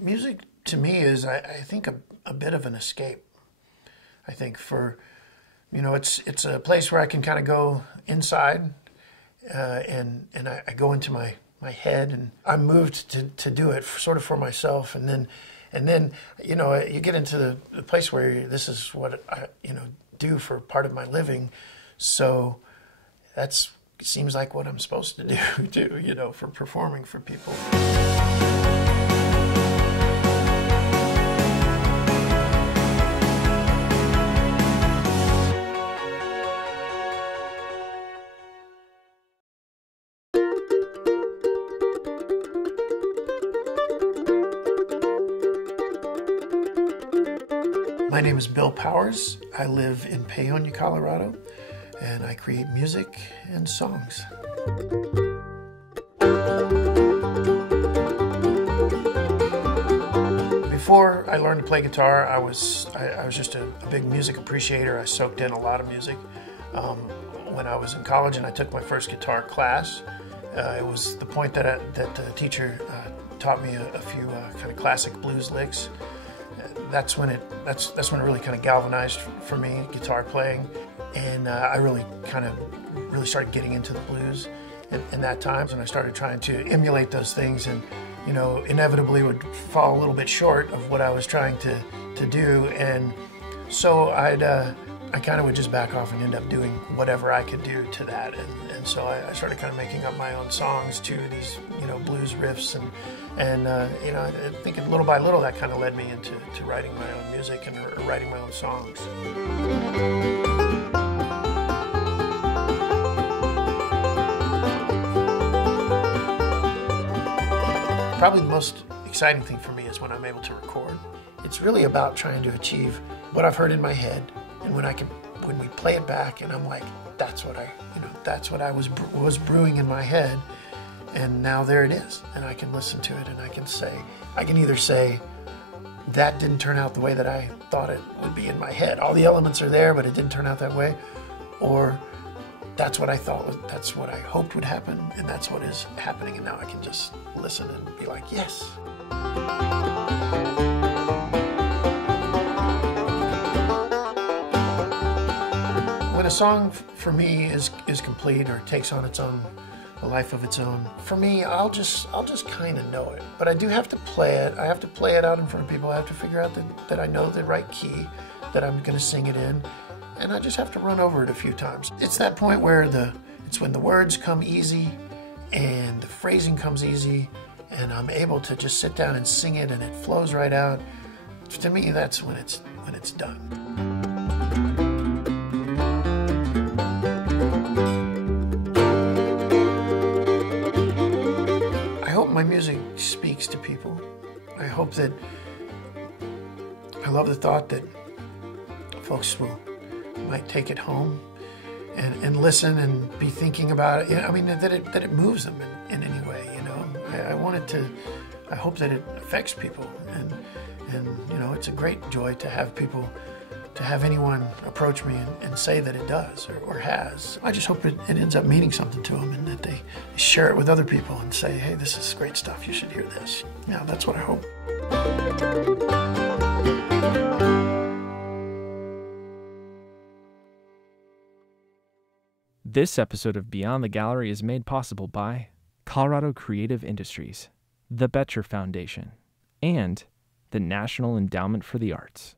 Music to me is, I think, a bit of an escape. I think it's a place where I can kind of go inside, and I go into my head, and I'm moved to do it sort of for myself, and then you get into the place where this is what I do for part of my living, so it seems like what I'm supposed to do too, for performing for people. My name is Bill Powers. I live in Paonia, Colorado, and I create music and songs. Before I learned to play guitar, I was just a big music appreciator. I soaked in a lot of music. When I was in college and I took my first guitar class, it was the point that the teacher taught me a few kind of classic blues licks. That's when it really kind of galvanized for me, guitar playing, and I really started getting into the blues in that time. And I started trying to emulate those things, and inevitably would fall a little bit short of what I was trying to do, and so I kind of would just back off and end up doing whatever I could do to that, and so I started kind of making up my own songs to these blues riffs, and I think little by little that kind of led me into writing my own music and writing my own songs. Probably the most exciting thing for me is when I'm able to record. It's really about trying to achieve what I've heard in my head, and when we play it back, and I'm like, that's what I was brewing in my head, and now there it is, and I can listen to it, and I can either say that didn't turn out the way that I thought it would be in my head. All the elements are there, but it didn't turn out that way, or that's what I thought, that's what I hoped would happen, and that's what is happening, and now I can just listen and be like, yes. When a song for me is complete or takes on a life of its own, for me, I'll just kind of know it. But I do have to play it. I have to play it out in front of people. I have to figure out that I know the right key that I'm going to sing it in, and I just have to run over it a few times. It's that point where it's when the words come easy and the phrasing comes easy, and I'm able to just sit down and sing it, and it flows right out. To me, that's when it's done. My music speaks to people. I hope that, I love the thought that folks might take it home and listen and be thinking about it. I mean, that it moves them in any way, I hope that it affects people, and it's a great joy to have anyone approach me and say that it does or has. I just hope it ends up meaning something to them, and that they share it with other people and say, hey, this is great stuff, you should hear this. Yeah, that's what I hope. This episode of Beyond the Gallery is made possible by Colorado Creative Industries, the Betcher Foundation, and the National Endowment for the Arts.